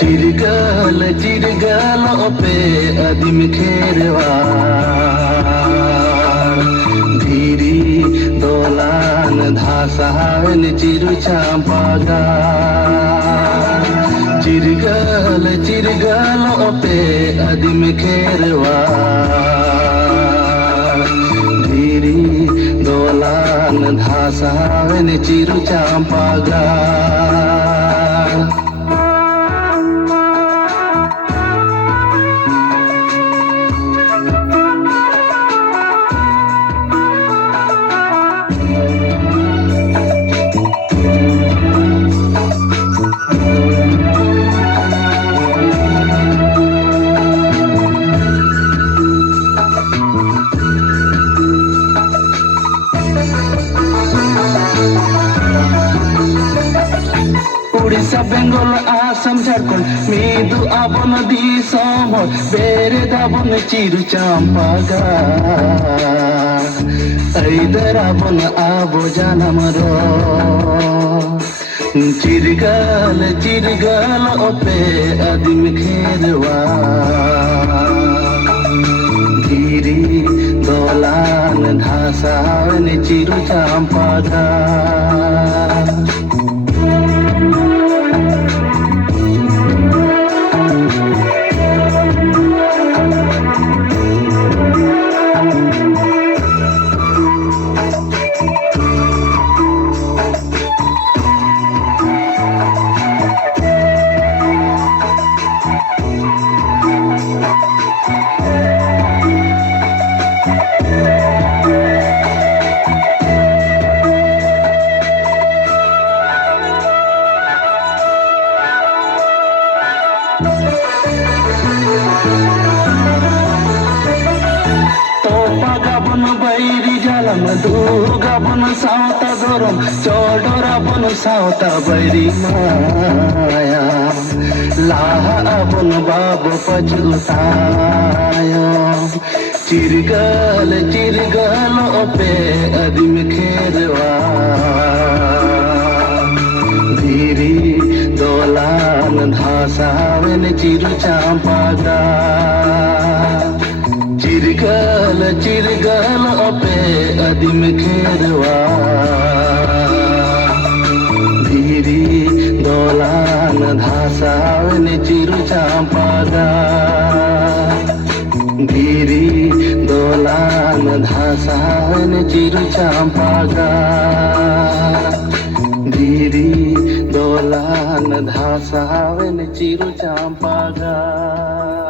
चिरगल चिरगल पे अदिम खेरवार धीरी दोलान धासावन चिरु चांपागार चिरगल चिरगल पे अदिम खेरवार धीरी दोलान धासावन चिरु चांपागार उड़ीसा बेंगल आसाम झारखंड मीदु आबन दिसम बेरे दाबन चिरु चांपागार ऐदर आबन आबो जानम रो चिरगल चिरगल पे अदिम खेरवार धीरी दोलान धासावन चिरु चांपागार Gabon bairi jalan Gabon sauta gorom Chodorabon sauta bairi maya Laha abon babu pachutayo Chirgal chirgal ope adim kherwar Dhiri dolan dhasaven chiru champagar चिरगल चिरगल पे अदिम खेरवार धीरी दोलान धासावन चिरु चांपागार धीरी दोलान धासावन चिरु चांपागार धीरी दोलान धासावन चिरु चांपागार